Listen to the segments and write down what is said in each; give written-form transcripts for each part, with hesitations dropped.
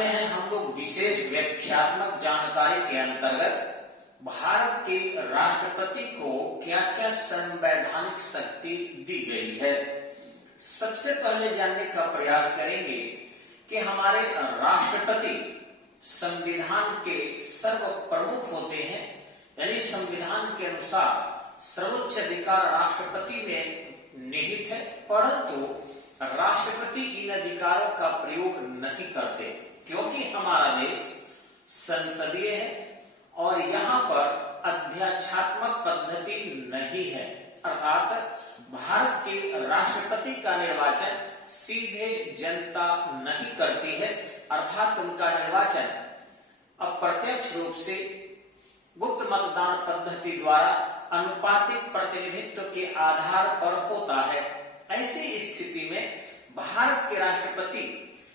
जानते हैं हम लोग विशेष व्याख्यात्मक जानकारी के अंतर्गत भारत के राष्ट्रपति को क्या क्या संवैधानिक शक्ति दी गई है। सबसे पहले जानने का प्रयास करेंगे कि हमारे राष्ट्रपति संविधान के सर्व प्रमुख होते हैं, यानी संविधान के अनुसार सर्वोच्च अधिकार राष्ट्रपति में निहित है, परंतु राष्ट्रपति इन अधिकारों का प्रयोग नहीं करते क्योंकि हमारा देश संसदीय है और यहाँ पर अध्यक्षात्मक पद्धति नहीं है, अर्थात भारत के राष्ट्रपति का निर्वाचन सीधे जनता नहीं करती है, अर्थात उनका निर्वाचन अप्रत्यक्ष रूप से गुप्त मतदान पद्धति द्वारा अनुपातिक प्रतिनिधित्व के आधार पर होता है। ऐसी स्थिति में भारत के राष्ट्रपति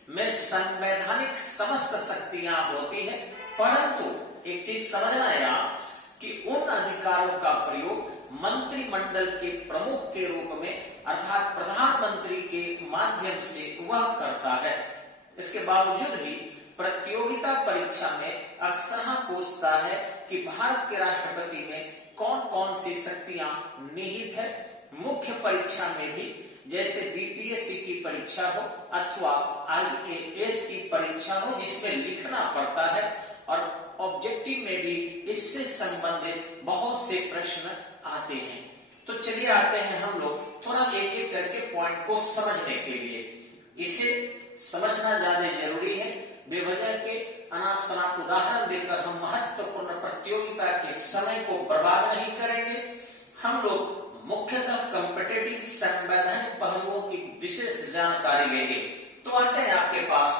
में संवैधानिक समस्त शक्तियां होती है, परंतु एक चीज समझना है कि उन अधिकारों का प्रयोग मंत्रिमंडल के प्रमुख के रूप में अर्थात प्रधानमंत्री के माध्यम से वह करता है। इसके बावजूद भी प्रतियोगिता परीक्षा में अक्सर पूछता है कि भारत के राष्ट्रपति में कौन कौन सी शक्तियां निहित है। मुख्य परीक्षा में भी जैसे बीपीएससी की परीक्षा हो अथवा आईएएस की परीक्षा हो जिसमें लिखना पड़ता है, और ऑब्जेक्टिव में भी इससे संबंधित बहुत से प्रश्न आते हैं। तो चलिए आते हैं हम लोग थोड़ा एक एक करके पॉइंट को समझने के लिए। इसे समझना ज्यादा जरूरी है, बेवजह के अनाप शनाप उदाहरण देकर हम महत्वपूर्ण प्रतियोगिता के समय को बर्बाद नहीं करेंगे। हम लोग मुख्यतः कॉम्पिटिटिव संवैधानिक पहलुओं की विशेष जानकारी लेंगे। तो आते हैं आपके पास,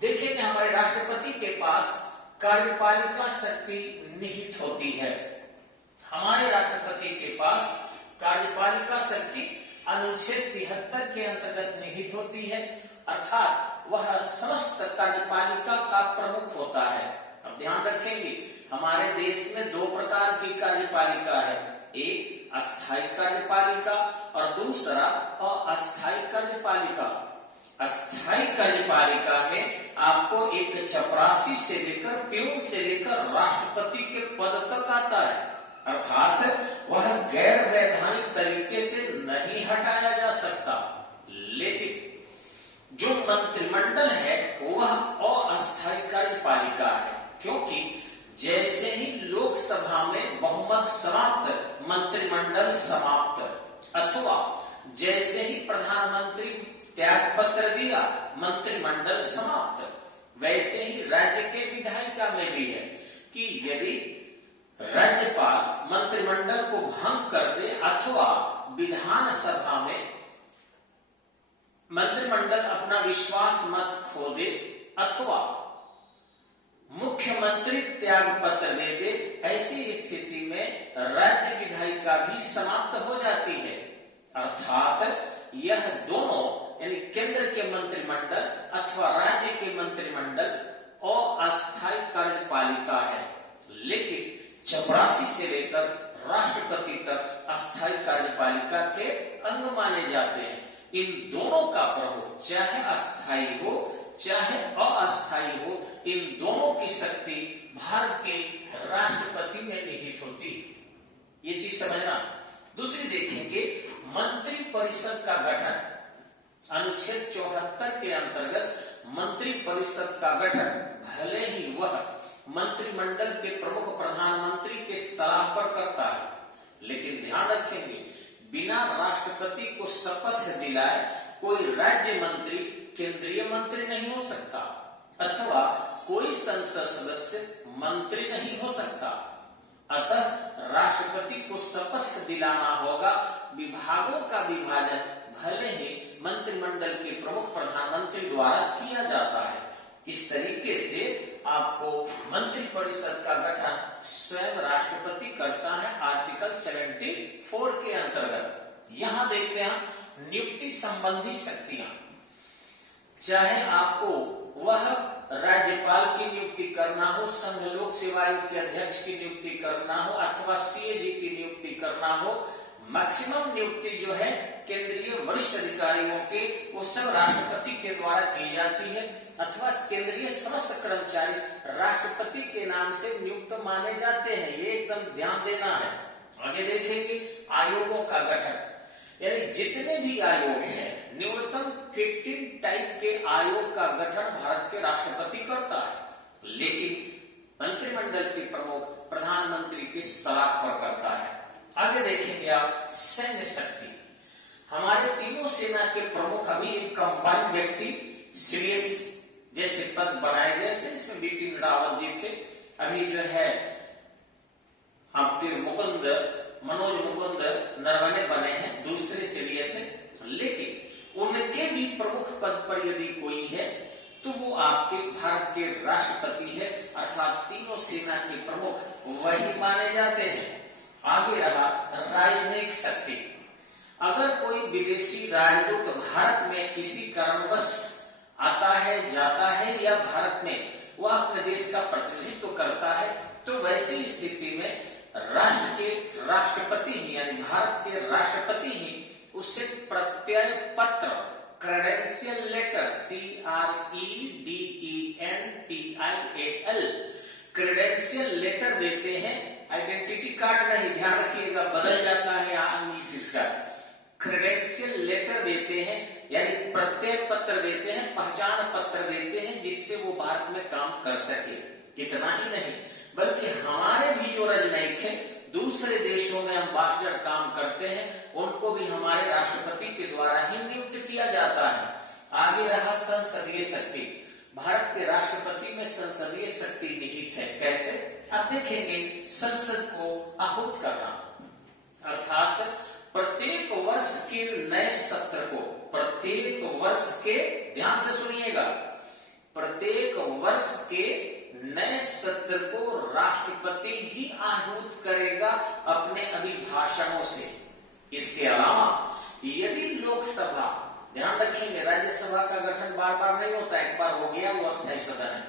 देखिए कि हमारे राष्ट्रपति के पास कार्यपालिका शक्ति निहित होती है। हमारे राष्ट्रपति के पास कार्यपालिका शक्ति अनुच्छेद 73 के अंतर्गत निहित होती है, अर्थात वह समस्त कार्यपालिका का प्रमुख होता है। अब ध्यान रखेंगे हमारे देश में दो प्रकार की कार्यपालिका है, एक अस्थायी कार्यपालिका और दूसरा अस्थायी कार्यपालिका। अस्थायी कार्यपालिका में आपको एक चपरासी से लेकर प्यून से लेकर राष्ट्रपति के पद तक आता है, अर्थात वह गैर वैधानिक तरीके से नहीं हटाया जा सकता। लेकिन जो मंत्रिमंडल है वह अस्थायी कार्यपालिका है, क्योंकि जैसे ही लोकसभा में बहुमत समाप्त मंत्रिमंडल समाप्त, अथवा जैसे ही प्रधानमंत्री त्याग पत्र दिया मंत्रिमंडल समाप्त, वैसे ही राज्य के विधायिका में भी है कि यदि राज्यपाल मंत्रिमंडल को भंग कर दे अथवा विधानसभा में मंत्रिमंडल अपना विश्वास मत खो दे अथवा मुख्यमंत्री त्याग पत्र दे दे, ऐसी स्थिति में राज्य विधायिका भी समाप्त हो जाती है। अर्थात यह दोनों यानी केंद्र के मंत्रिमंडल अथवा राज्य के मंत्रिमंडल अस्थायी कार्यपालिका है, लेकिन चपरासी से लेकर राष्ट्रपति तक अस्थायी कार्यपालिका के अंग माने जाते हैं। इन दोनों का प्रमुख चाहे अस्थायी हो चाहे अस्थायी हो, इन दोनों की शक्ति भारत के राष्ट्रपति में निहित होती है। ये चीज समझना। दूसरी देखेंगे मंत्री परिषद का गठन। अनुच्छेद 74 के अंतर्गत मंत्री परिषद का गठन भले ही वह मंत्रिमंडल के प्रमुख प्रधानमंत्री के सलाह पर करता है, लेकिन ध्यान रखेंगे बिना राष्ट्रपति को शपथ दिलाए कोई राज्य मंत्री केंद्रीय मंत्री नहीं हो सकता अथवा कोई संसद सदस्य मंत्री नहीं हो सकता। अतः राष्ट्रपति को शपथ दिलाना होगा। विभागों का विभाजन भले ही मंत्रिमंडल के प्रमुख प्रधानमंत्री द्वारा किया जाता है। इस तरीके से आपको मंत्री परिषद का गठन स्वयं राष्ट्रपति करता है आर्टिकल 74 के अंतर्गत। यहां देखते हैं नियुक्ति संबंधी शक्तियां, चाहे आपको वह राज्यपाल की नियुक्ति करना हो, संघ लोक सेवा आयोग के अध्यक्ष की नियुक्ति करना हो अथवा सीएजी की नियुक्ति करना हो, मैक्सिमम नियुक्ति जो है केंद्रीय वरिष्ठ अधिकारियों के, वो सब राष्ट्रपति के द्वारा की जाती है, अथवा केंद्रीय समस्त कर्मचारी राष्ट्रपति के नाम से नियुक्त माने जाते हैं। ये एकदम ध्यान देना है। आगे देखेंगे आयोगों का गठन, यानी जितने भी आयोग हैं, न्यूनतम 15 टाइप के आयोग का गठन भारत के राष्ट्रपति करता है, लेकिन मंत्रिमंडल के प्रमुख प्रधानमंत्री की सलाह पर करता है। आगे देखेंगे आप सैन्य शक्ति, हमारे तीनों सेना के प्रमुख अभी एक कंबाइंड व्यक्ति सीडीएस जैसे पद बनाए गए थे, जिसमें बिपिन रावत जी थे। अभी जो है आपके मनोज मुकुंद नरवणे बने हैं दूसरे सीडीएस से, लेकिन उनके भी प्रमुख पद पर यदि कोई है तो वो आपके भारत के राष्ट्रपति है, अर्थात तीनों सेना के प्रमुख वही माने जाते हैं। आगे रहा राजनयिक शक्ति, अगर कोई विदेशी राजदूत भारत में किसी कारणवश आता है, जाता है, या भारत में वह अपने देश का प्रतिनिधित्व करता है, तो वैसी स्थिति में राष्ट्र के राष्ट्रपति ही, यानी भारत के राष्ट्रपति ही उसे प्रत्यय पत्र, credential letter, CREDENTIAL, credential letter देते हैं। आइडेंटिटी कार्ड नहीं, ध्यान रखिएगा, बदल जाता है इंग्लिश इसका। क्रेडेंशियल लेटर देते हैं, यानी प्रत्यय पत्र देते हैं, पहचान पत्र देते हैं, जिससे वो भारत में काम कर सके। इतना ही नहीं, बल्कि हमारे भी जो राजनयिक हैं, दूसरे देशों में एम्बेसडर काम करते हैं, उनको भी हमारे राष्ट्रपति के द्वारा ही नियुक्त किया जाता है। आगे रहा संसदीय शक्ति, भारत के राष्ट्रपति में संसदीय शक्ति निहित है। कैसे? आप देखेंगे, संसद को आहूत करना, अर्थात प्रत्येक वर्ष के नए सत्र को, प्रत्येक वर्ष के, ध्यान से सुनिएगा, प्रत्येक वर्ष के नए सत्र को राष्ट्रपति ही आहूत करेगा अपने अभिभाषणों से। इसके अलावा यदि लोकसभा, ध्यान रखेंगे, राज्यसभा का गठन बार बार नहीं होता, एक बार हो गया, वो अस्थायी सदन है।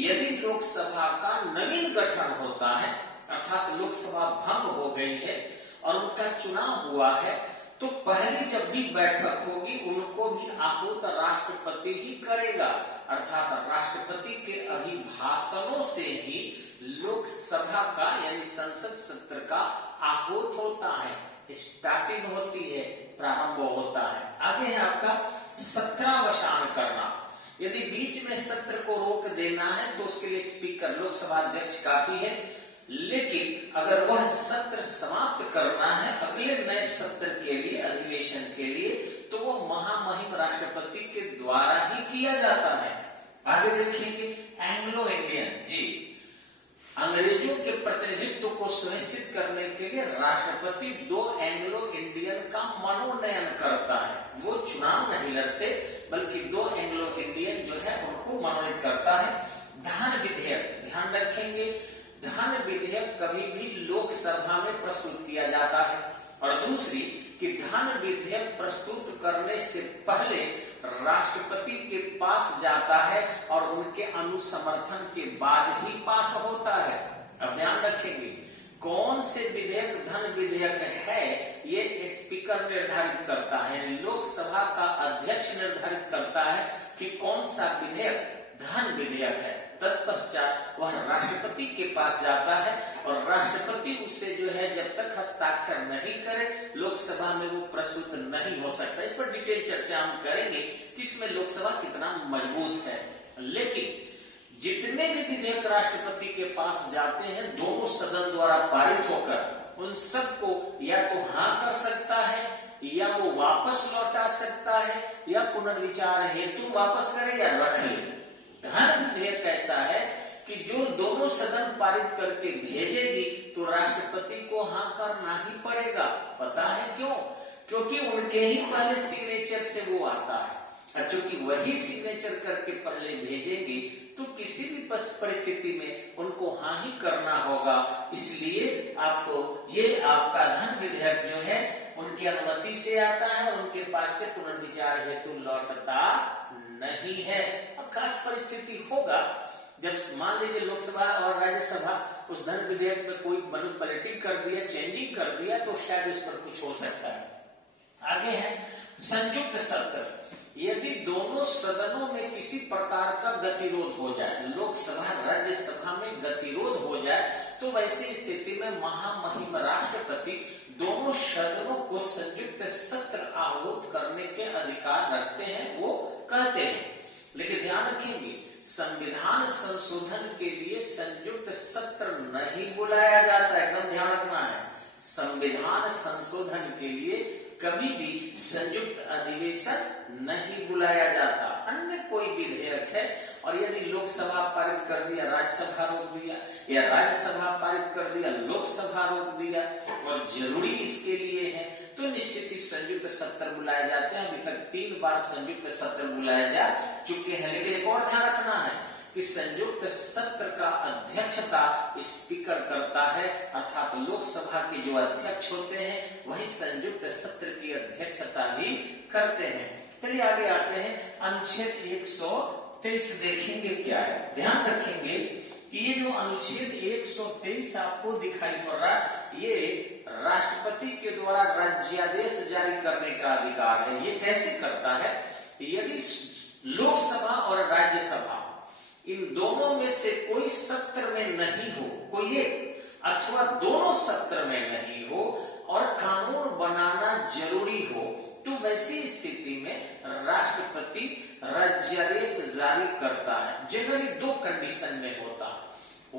यदि लोकसभा का नवीन गठन होता है, अर्थात लोकसभा भंग हो गई है और उनका चुनाव हुआ है, तो पहली जब भी बैठक होगी उनको भी आहूत राष्ट्रपति ही करेगा, अर्थात राष्ट्रपति के अभिभाषणों से ही लोकसभा का, यानी संसद सत्र का आहूत होता है, स्टार्टिंग होती है, प्रारंभ होता है। आगे है आपका सत्रावसान करना, यदि बीच में सत्र को रोक देना है तो उसके लिए स्पीकर, लोकसभा अध्यक्ष काफी है, लेकिन अगर वह सत्र समाप्त करना है अगले नए सत्र के लिए, अधिवेशन के लिए, तो वो महामहिम राष्ट्रपति के द्वारा ही किया जाता है। आगे देखेंगे एंग्लो इंडियन, जी, अंग्रेजों के प्रतिनिधित्व को सुनिश्चित करने के लिए राष्ट्रपति 2 एंग्लो इंडियन का मनोनयन करता है। वो चुनाव नहीं लड़ते, बल्कि 2 एंग्लो इंडियन जो है उनको मनोनीत करता है। धन विधेयक, ध्यान रखेंगे, धन विधेयक कभी भी लोकसभा में प्रस्तुत किया जाता है, और दूसरी कि धन विधेयक प्रस्तुत करने से पहले राष्ट्रपति के पास जाता है और उनके अनुसमर्थन के बाद ही पास होता है। अब ध्यान रखेंगे, कौन से विधेयक धन विधेयक है, ये स्पीकर निर्धारित करता है, लोकसभा का अध्यक्ष निर्धारित करता है कि कौन सा विधेयक धन विधेयक है। तत्पश्चात वह राष्ट्रपति के पास जाता है और राष्ट्रपति उससे जो है जब तक हस्ताक्षर नहीं करे लोकसभा में वो प्रस्तुत नहीं हो सकता। इस पर डिटेल चर्चा हम करेंगे कि इसमें लोकसभा कितना मजबूत है। लेकिन जितने भी विधेयक राष्ट्रपति के पास जाते हैं, दोनों सदन द्वारा पारित होकर उन सबको या तो हाँ कर सकता है, या वो वापस लौटा सकता है, या पुनर्विचार हेतु वापस करे या रख ले। धन विधेयक ऐसा है कि जो दोनों सदन पारित करके भेजेगी तो राष्ट्रपति को हाँ करना ही पड़ेगा। पता है क्यों? क्योंकि उनके ही पहले सिग्नेचर से वो आता है, और चूंकि वही सिग्नेचर करके पहले भेजेंगे तो किसी भी परिस्थिति में उनको हाँ ही करना होगा। इसलिए आपको ये आपका धन विधेयक जो है उनकी अनुमति से आता है, उनके पास से पुनर्विचार हेतु लौटता नहीं है। अब खास परिस्थिति होगा जब मान लीजिए लोकसभा और राज्यसभा उस धन विधेयक में कोई मैनिपुलेटिंग कर दिया, चेंजिंग कर दिया, तो शायद उस पर कुछ हो सकता है। आगे है संयुक्त सत्र। यदि दोनों सदनों में किसी प्रकार का गतिरोध हो जाए, लोकसभा राज्यसभा में गतिरोध हो जाए, तो वैसी स्थिति में महामहिम राष्ट्रपति दोनों सदनों को संयुक्त सत्र आहूत करने के अधिकार रखते हैं, वो कहते हैं। लेकिन ध्यान रखेंगे, संविधान संशोधन के लिए संयुक्त सत्र नहीं बुलाया जाता, एकदम ध्यान रखना है। संविधान संशोधन के लिए कभी भी संयुक्त अधिवेशन नहीं बुलाया जाता। अन्य कोई विधेयक है और यदि लोकसभा पारित कर दिया, राज्यसभा रोक दिया, या राज्यसभा पारित कर दिया, लोकसभा रोक दिया, और जरूरी इसके लिए है, तो निश्चित ही संयुक्त सत्र बुलाए जाते हैं। अभी तक 3 बार संयुक्त सत्र बुलाए जा चुके हैं। लेकिन एक और ध्यान रखना है कि संयुक्त सत्र का अध्यक्षता स्पीकर करता है, अर्थात लोकसभा के जो अध्यक्ष होते हैं वही संयुक्त सत्र की अध्यक्षता भी करते हैं। चलिए आगे आते हैं, अनुच्छेद 123 देखेंगे क्या है। ध्यान रखेंगे कि ये जो अनुच्छेद 123 आपको दिखाई पड़ रहा है, ये राष्ट्रपति के द्वारा राज्यादेश जारी करने का अधिकार है। ये कैसे करता है? यदि लोकसभा और राज्यसभा इन दोनों में से कोई सत्र में नहीं हो, कोई एक अथवा दोनों सत्र में नहीं हो और कानून बनाना जरूरी हो, तो वैसी स्थिति में राष्ट्रपति राज्यादेश जारी करता है। जनरली 2 कंडीशन में होता है।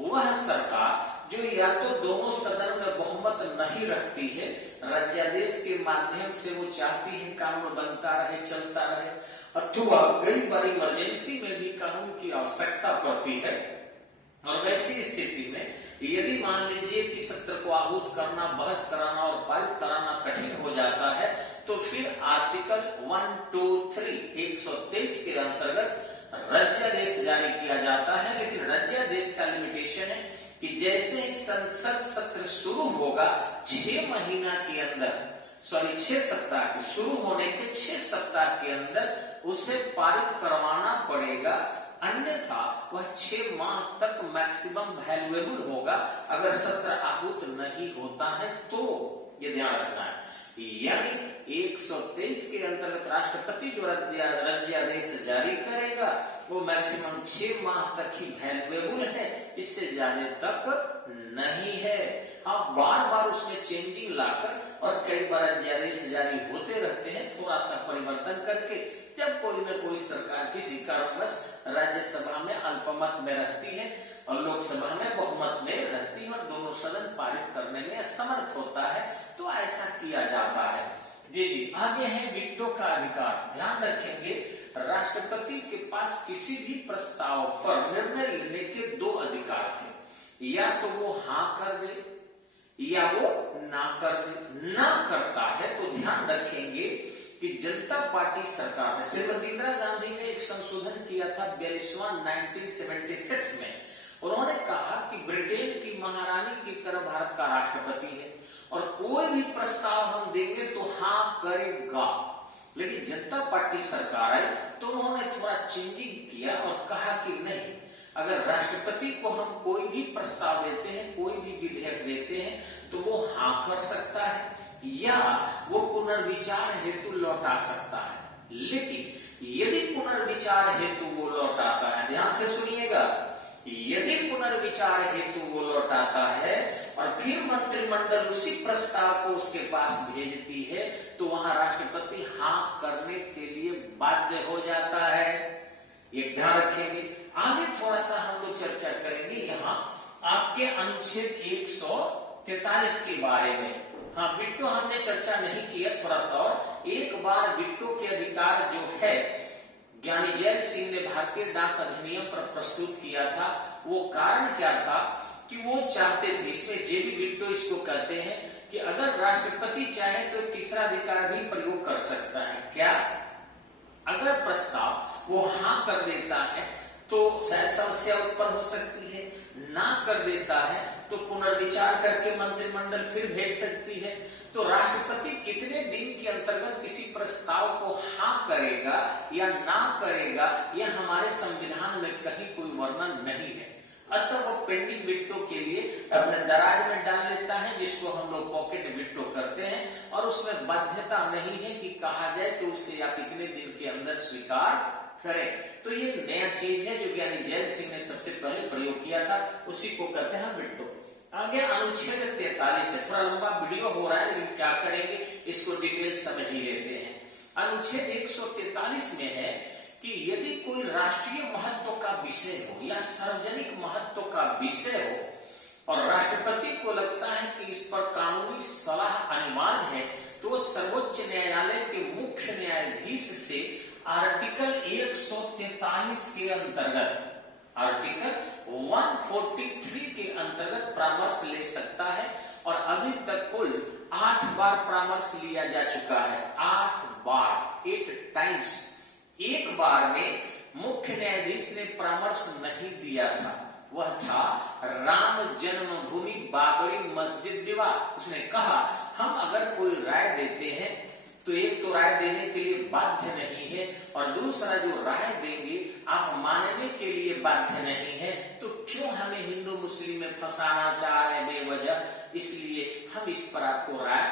वह सरकार जो या तो दोनों सदन में बहुमत नहीं रखती है, राज्यादेश के माध्यम से वो चाहती है कानून बनता रहे, चलता रहे, अथवा कई बार इमरजेंसी में भी कानून की आवश्यकता पड़ती है, और वैसी स्थिति में यदि मान लीजिए कि सत्र को आहूत करना, बहस कराना और पारित कराना कठिन हो जाता है, तो फिर आर्टिकल 123 के अंतर्गत राज्यादेश जारी किया जाता है। लेकिन राज्यादेश का लिमिटेशन है कि जैसे ही संसद सत्र शुरू होगा, 6 महीना के अंदर, 6 सप्ताह के शुरू होने के 6 सप्ताह के अंदर उसे पारित करवाना पड़ेगा, अन्यथा वह 6 माह तक मैक्सिमम वैल्यूएबल होगा अगर सत्र आहूत नहीं होता है तो। ये ध्यान रखना है। यानी 123 के अंतर्गत राष्ट्रपति जो राज्यादेश जारी करेगा वो मैक्सिमम 6 माह तक ही वैल्यूएबल है, इससे ज्यादा तक नहीं है। आप बार बार उसमें चेंजिंग लाकर और कई बार राज्यादेश जारी होते रहते हैं, थोड़ा सा परिवर्तन करके, जब कोई न कोई सरकार किसी कारणवश राज्यसभा में अल्पमत में रहती है और लोकसभा में बहुमत में रहती है और दोनों सदन पारित करने में असमर्थ होता है, तो ऐसा किया जाता है। जी जी, आगे है वीटो का अधिकार। ध्यान रखेंगे, राष्ट्रपति के पास किसी भी प्रस्ताव पर निर्णय लेने के 2 अधिकार थे, या तो वो हाँ कर दे या वो ना कर दे। ना करता है तो ध्यान रखेंगे कि जनता पार्टी सरकार ने, श्रीमती इंदिरा गांधी ने एक संशोधन किया था 42वां 1976 में। उन्होंने कहा कि ब्रिटेन की महारानी की तरह भारत का राष्ट्रपति है और कोई भी प्रस्ताव हम देंगे तो हाँ करेगा। लेकिन जनता पार्टी सरकार आई तो उन्होंने थोड़ा चेंजिंग किया और कहा कि नहीं, अगर राष्ट्रपति को हम कोई भी प्रस्ताव देते हैं, कोई भी विधेयक देते हैं, तो वो हाँ कर सकता है या वो पुनर्विचार हेतु लौटा सकता है। लेकिन यदि पुनर्विचार हेतु वो लौटाता है, ध्यान से सुनिएगा, यदि पुनर्विचार हेतु वो लौटाता है और फिर मंत्रिमंडल उसी प्रस्ताव को उसके पास भेजती है, तो वहां राष्ट्रपति हाँ करने के लिए बाध्य हो जाता है। ये ध्यान रखेंगे। आगे थोड़ा सा हम लोग चर्चा करेंगे यहाँ आपके अनुच्छेद 143 के बारे में। हाँ, वीटो हमने चर्चा नहीं किया, थोड़ा सा और एक बार वीटो के अधिकार जो है ज्ञानी जैल सिंह ने भारतीय डाक अधिनियम पर प्रस्तुत किया था। वो कारण क्या था कि वो चाहते थे, इसमें जेबी वीटो इसको कहते हैं, कि अगर राष्ट्रपति चाहे तो तीसरा अधिकार भी प्रयोग कर सकता है। क्या? अगर प्रस्ताव वो हाँ कर देता है तो शायद समस्या उत्पन्न हो सकती है, ना कर देता है तो पुनर्विचार करके मंत्रिमंडल फिर भेज सकती है। तो राष्ट्रपति कितने दिन के अंतर्गत किसी प्रस्ताव को हाँ करेगा या ना करेगा, यह हमारे संविधान में कहीं कोई वर्णन नहीं है। अतः वो पेंडिंग वीटो के लिए अपने दराज में डाल लेता है, जिसको हम लोग पॉकेट विड्रॉ करते हैं, और उसमें बाध्यता नहीं है कि कहा जाए कि उसे आप इतने दिन के अंदर स्वीकार करें। तो ये नया चीज है जो ज्ञानी जैल सिंह ने सबसे पहले प्रयोग किया था, उसी को कहते हैं विड्रॉ। आगे अनुच्छेद 43 है, थोड़ा लंबा वीडियो हो रहा है लेकिन क्या करेंगे, इसको डिटेल समझ ही लेते हैं। अनुच्छेद 143 में है कि यदि कोई राष्ट्रीय महत्व का विषय हो या सार्वजनिक महत्व का विषय हो और राष्ट्रपति को लगता है कि इस पर कानूनी सलाह अनिवार्य है, तो सर्वोच्च न्यायालय के मुख्य न्यायाधीश से आर्टिकल 143 के अंतर्गत, आर्टिकल 143 के अंतर्गत परामर्श ले सकता है। और अभी तक कुल 8 बार परामर्श लिया जा चुका है, 8 बार, 8 टाइम्स। एक बार में मुख्य न्यायाधीश ने परामर्श नहीं दिया था, वह था राम जन्मभूमि बाबरी मस्जिद विवाद। उसने कहा हम अगर कोई राय देते हैं तो एक तो राय देने के लिए बाध्य नहीं है, और दूसरा जो राय देंगे आप मानने के लिए बाध्य नहीं है, तो क्यों हमें हिंदू मुस्लिम में फंसाना चाह रहे हैं बेवजह, इसलिए हम इस पर आपको राय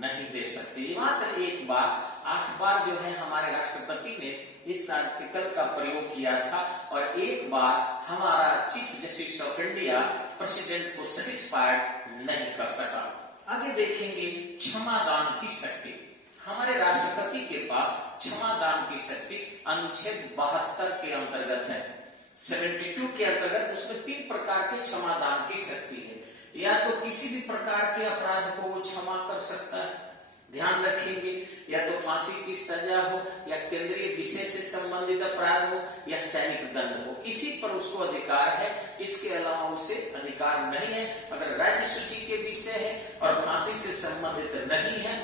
नहीं दे सकते। मात्र एक बार, 8 बार जो है हमारे राष्ट्रपति ने इस आर्टिकल का प्रयोग किया था, और एक बार हमारा chief justice of India president को सेटिस्फाइड नहीं कर सका। आगे देखेंगे क्षमादान की शक्ति। हमारे राष्ट्रपति के पास क्षमादान की शक्ति अनुच्छेद 72 के अंतर्गत है, 72 के अंतर्गत उसमें 3 प्रकार के क्षमादान की शक्ति है। या तो किसी भी प्रकार के अपराध को वो क्षमा कर सकता है, ध्यान रखेंगे, या तो फांसी की सजा हो, या केंद्रीय विषय से संबंधित अपराध हो, या सैनिक दंड हो, इसी पर उसको अधिकार है। इसके अलावा उसे अधिकार नहीं है। अगर राज्य सूची के विषय है और फांसी से संबंधित नहीं है,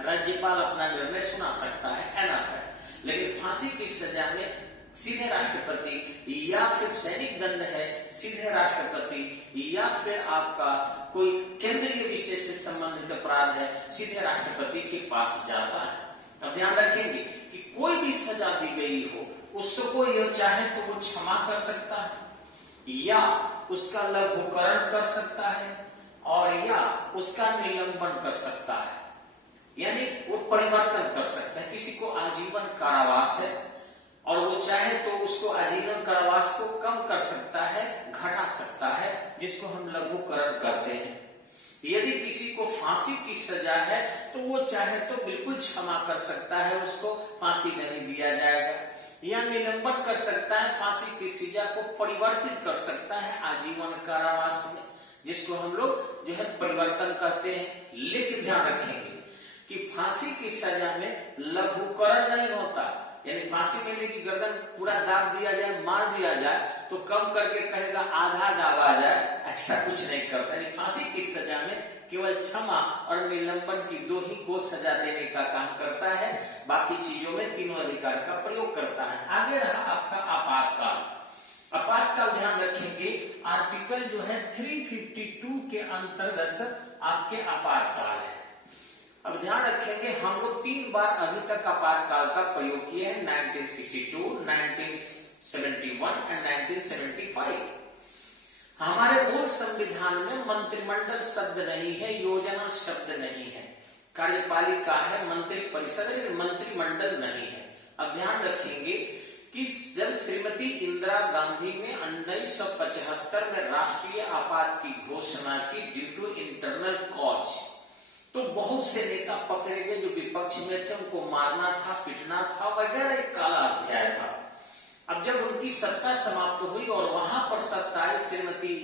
राज्यपाल अपना निर्णय सुना सकता है, एनफ है। लेकिन फांसी की सजा में सीधे राष्ट्रपति, या फिर सैनिक दंड है सीधे राष्ट्रपति, या फिर आपका कोई केंद्रीय विषय से संबंधित अपराध है सीधे राष्ट्रपति के पास जाता है। अब ध्यान रखेंगे कि कोई भी सजा दी गई हो, उसको यह चाहे तो वो क्षमा कर सकता है, या उसका लघुकरण कर सकता है, और या उसका निलंबन कर सकता है, यानी वो परिवर्तन कर सकता है। किसी को आजीवन कारावास है और वो चाहे तो उसको आजीवन कारावास को कम कर सकता है, घटा सकता है, जिसको हम लघुकरण कहते हैं। यदि किसी को फांसी की सजा है तो वो चाहे तो बिल्कुल क्षमा कर सकता है, उसको फांसी नहीं दिया जाएगा, या निलंबन कर सकता है, फांसी की सजा को परिवर्तित कर सकता है आजीवन कारावास में, जिसको हम लोग जो है परिवर्तन कहते हैं। लेकिन ध्यान रखेंगे कि फांसी की सजा में लघुकरण नहीं होता, यानी फांसी मिलने की गर्दन पूरा दाब दिया जाए, मार दिया जाए तो कम करके कहेगा आधा दाबा जाए, ऐसा कुछ नहीं करता। यानी फांसी की सजा में केवल क्षमा और निलंबन की 2 ही को सजा देने का काम करता है, बाकी चीजों में तीनों अधिकार का प्रयोग करता है। आगे रहा आपका आपातकाल। आपातकाल ध्यान रखेंगे, आर्टिकल जो है 352 के अंतर्गत आपके आपातकाल है। अब ध्यान रखेंगे हम लोग 3 बार अभी तक आपातकाल का प्रयोग किए हैं, 1962, 1971 एंड 1975। हमारे मूल संविधान में मंत्रिमंडल शब्द नहीं है, योजना शब्द नहीं है, कार्यपालिका है, मंत्रिपरिषद है, मंत्रिमंडल नहीं है। अब ध्यान रखेंगे कि जब श्रीमती इंदिरा गांधी ने 1975 में राष्ट्रीय आपात की घोषणा की ड्यू टू इंटरनल कॉज, तो बहुत से नेता पकड़े गए जो विपक्ष में थे, उनको मारना था, पिटना था वगैरह, एक काला अध्याय था। अब जब उनकी सत्ता समाप्त हुई और वहां पर सत्ता आई श्रीमती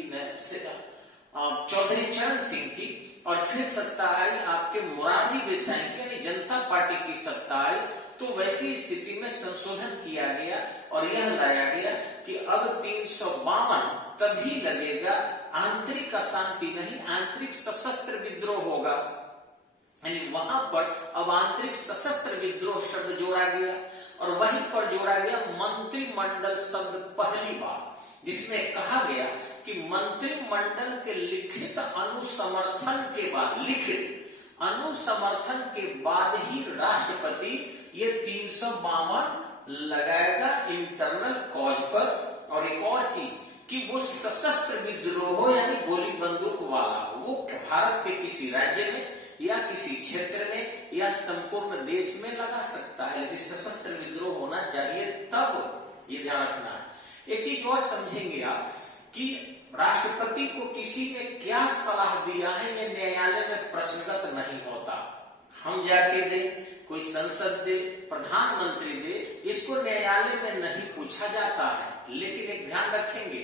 चौधरी चरण सिंह की, और फिर सत्ता आई आपके मोरारजी देसाई की, यानी जनता पार्टी की सत्ता आई, तो वैसी स्थिति में संशोधन किया गया और यह लाया गया कि अब 352 तभी लगेगा, आंतरिक अशांति नहीं, आंतरिक सशस्त्र विद्रोह होगा। यानी वहां पर अब आंतरिक सशस्त्र विद्रोह शब्द जोड़ा गया, और वहीं पर जोड़ा गया मंत्रिमंडल शब्द पहली बार, जिसमें कहा गया कि मंत्रिमंडल के लिखित अनुसमर्थन के बाद, लिखित अनुसमर्थन के बाद ही राष्ट्रपति ये 352 लगाएगा इंटरनल कॉज पर। और एक और चीज कि कि वो सशस्त्र विद्रोह हो यानी गोली बंदूक वाला हो, वो भारत के किसी राज्य में या किसी क्षेत्र में या संपूर्ण देश में लगा सकता है, लेकिन सशस्त्र विद्रोह होना चाहिए तब, ये ध्यान रखना है। एक चीज और समझेंगे आप कि राष्ट्रपति को किसी ने क्या सलाह दिया है, ये न्यायालय में प्रश्नगत नहीं होता। हम जाके दे, कोई संसद दे, प्रधानमंत्री दे, इसको न्यायालय में नहीं पूछा जाता है। लेकिन एक ध्यान रखेंगे,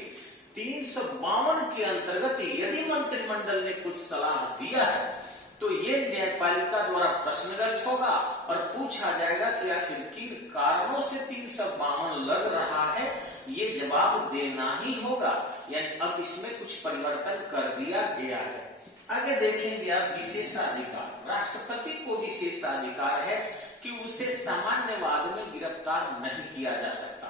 352 के अंतर्गत यदि मंत्रिमंडल ने कुछ सलाह दिया है तो ये न्यायपालिका द्वारा प्रश्नगत होगा और पूछा जाएगा कि आखिर किन कारणों से 352 लग रहा है, ये जवाब देना ही होगा। यानी अब इसमें कुछ परिवर्तन कर दिया गया है। आगे देखेंगे आप विशेषाधिकार। राष्ट्रपति को विशेषाधिकार है कि उसे सामान्यवाद में गिरफ्तार नहीं किया जा सकता।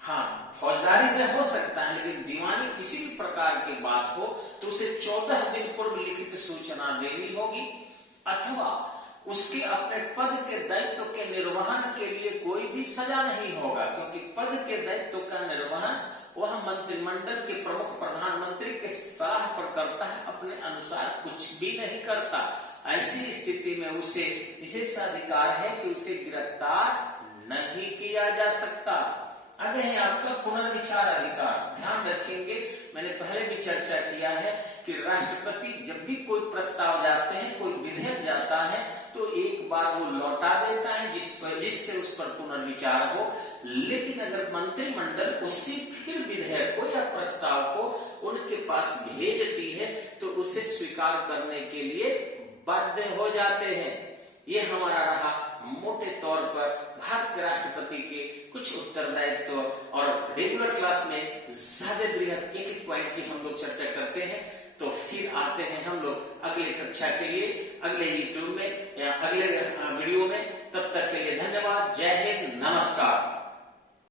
हाँ, फौजदारी में हो सकता है, लेकिन दीवानी किसी भी प्रकार की बात हो तो उसे 14 दिन पूर्व लिखित सूचना देनी होगी, अथवा उसके अपने पद के दायित्व के निर्वहन के लिए कोई भी सजा नहीं होगा, क्योंकि पद के दायित्व का निर्वहन वह मंत्रिमंडल के प्रमुख प्रधानमंत्री के सलाह पर करता है, अपने अनुसार कुछ भी नहीं करता। ऐसी स्थिति में उसे विशेषाधिकार है कि उसे गिरफ्तार नहीं किया जा सकता। आगे है आपका पुनर्विचार अधिकार। ध्यान रखेंगे, मैंने पहले भी चर्चा किया है कि राष्ट्रपति जब भी कोई प्रस्ताव जाते हैं, कोई विधेयक जाता है, तो एक बार वो लौटा देता है जिससे उस पर पुनर्विचार हो। लेकिन अगर मंत्रिमंडल उसी फिर विधेयक को या प्रस्ताव को उनके पास भेजती है तो उसे स्वीकार करने के लिए बाध्य हो जाते हैं। ये हमारा रहा मोटे तौर पर भारत के राष्ट्रपति के कुछ उत्तरदायित्व, और रेगुलर क्लास में ज्यादा बृहद एक एक पॉइंट की हम लोग चर्चा करते हैं। तो फिर आते हैं हम लोग अगले कक्षा के लिए, अगले यूट्यूब में या अगले वीडियो में। तब तक के लिए धन्यवाद। जय हिंद, नमस्कार।